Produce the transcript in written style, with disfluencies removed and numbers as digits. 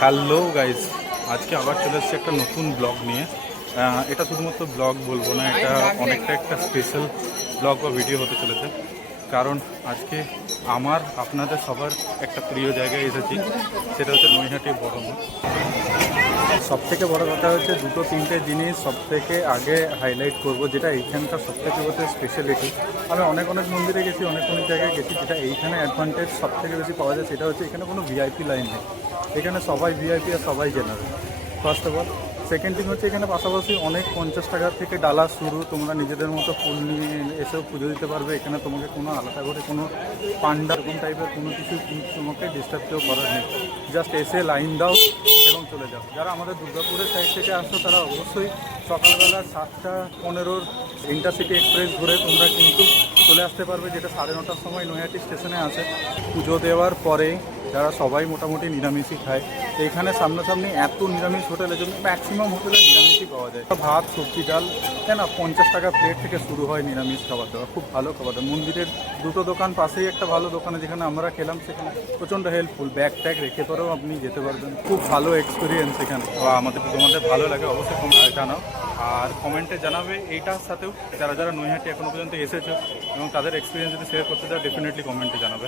Hello guys, আজকে আবার চলে এসেছি একটা নতুন ব্লগ নিয়ে। এটা শুধুমাত্র ব্লগ বলবো না, এটা অনেকটা একটা স্পেশাল ব্লগ বা ভিডিও হতে চলেছে। কারণ আজকে আমার আপনাদের সবার একটা প্রিয় জায়গায় এসেছি, সেটা হচ্ছে নৈহাটি বড় মঠ। সবথেকে বড় কথা হচ্ছে দুটো তিনটে জিনিস সবথেকে আগে হাইলাইট করব, যেটা এইখানকার সবথেকে হচ্ছে স্পেশালিটি। আমি অনেক মন্দিরে গেছি, অনেক জায়গায় গেছি, যেটা এইখানে অ্যাডভান্টেজ সবথেকে বেশি পাওয়া যায় সেটা হচ্ছে এখানে কোনো ভিআইপি লাইন নেই। এখানে সবাই ভিআইপি আর সবাই general, first of all. Second thing হচ্ছে এখানে পাশাপাশি অনেক 50 টাকা থেকে ডালা শুরু, তোমরা নিজেদের মতো ফুল নিয়ে এসেও পুজো দিতে পারবে। এখানে তোমাকে কোনো আলাদা করে কোনো পান্ডা এরকম টাইপের কোনো কিছু তোমাকে ডিস্টার্ব কেউ করার নেই। জাস্ট এসে লাইন দাও এবং চলে যাও। যারা আমাদের দুর্গাপুরের সাইড থেকে আসছো তারা অবশ্যই সকালবেলা 7:15 ইন্টারসিটি এক্সপ্রেস ধরে তোমরা কিন্তু চলে আসতে পারবে, যেটা 9:30টার সময় নৈহাটি স্টেশনে আসে। পুজো দেওয়ার পরে যারা সবাই মোটামুটি নিরামিষই খায়, এইখানে সামনাসামনি এত নিরামিষ হোটেলের জন্য ম্যাক্সিমাম হোটেলে নিরামিষই পাওয়া যায়। ভাত, সবজি, ডাল, কেন 50 টাকা প্লেট থেকে শুরু হয় নিরামিষ খাবার দাবার। খুব ভালো খাবার দাবার। মন্দিরের দুটো দোকান পাশেই একটা ভালো দোকানে যেখানে আমরা খেলাম, সেখানে প্রচণ্ড হেল্পফুল। ব্যাগ ট্যাগ রেখে পরেও আপনি যেতে পারবেন। খুব ভালো এক্সপিরিয়েন্স এখানে। তোমাদের ভালো লাগে অবশ্যই জানাও, আর কমেন্টে জানাবে। এইটার সাথেও যারা নৈহাটি এখনো পর্যন্ত এসেছো এবং তাদের এক্সপিরিয়েন্স যদি শেয়ার করতে চাও, ডেফিনেটলি কমেন্টে জানাবে।